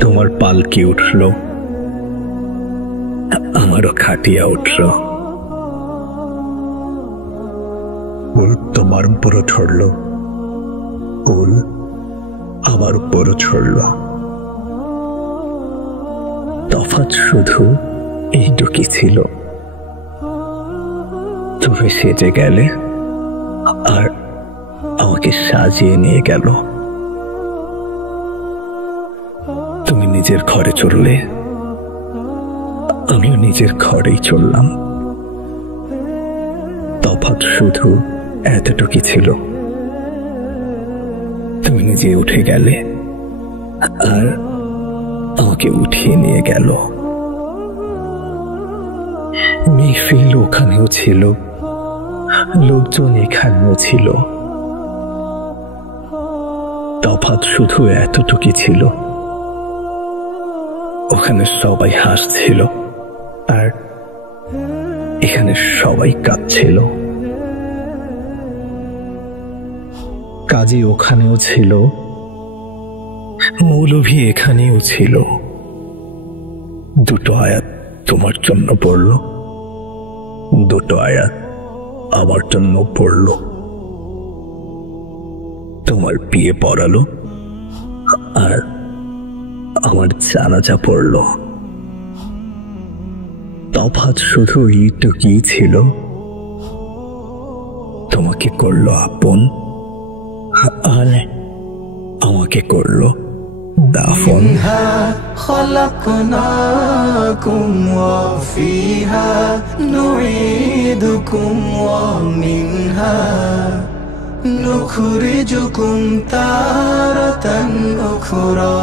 তোমার পালকি উঠল, আমারও খাটিয়া উঠল। ফুল তোমার উপরও ঝরল, ফুল আমার উপরও ঝরল। তফাৎ শুধু এইটুকি ছিল, তুমি সেজে গেলে আর আমাকে সাজিয়ে নিয়ে গেল। তুমি নিজের ঘরে চললে, আমিও নিজের ঘরেই চললাম। তফাৎ শুধু এতটুকু ছিল, তুমি নিজে উঠে গেলে আর আমাকে উঠিয়ে নিয়ে গেল। মেহফিল ওখানেও ছিল, লোকজন এখানেও ছিল। তফাৎ শুধু এতটুকু ছিল, ওখানে সবাই হাসছিল আর এখানে সবাই কাঁদছিল। কাজী ওখানেও ছিল, মৌলভী এখানেও ছিল। দুটো আয়াত তোমার জন্য পড়ল, দুটো আয়াত আমার জন্য পড়ল। তোমার বিয়ে পড়ালো আর আমার জানাজা পড়ল। তফাৎ শুধু এইটুকুই ছিল, তোমাকে করলো আপন আর আমাকে করলো দাফন। خلقناكم وفيها نعيدكم ومنها نخرجكم تارة أخرى.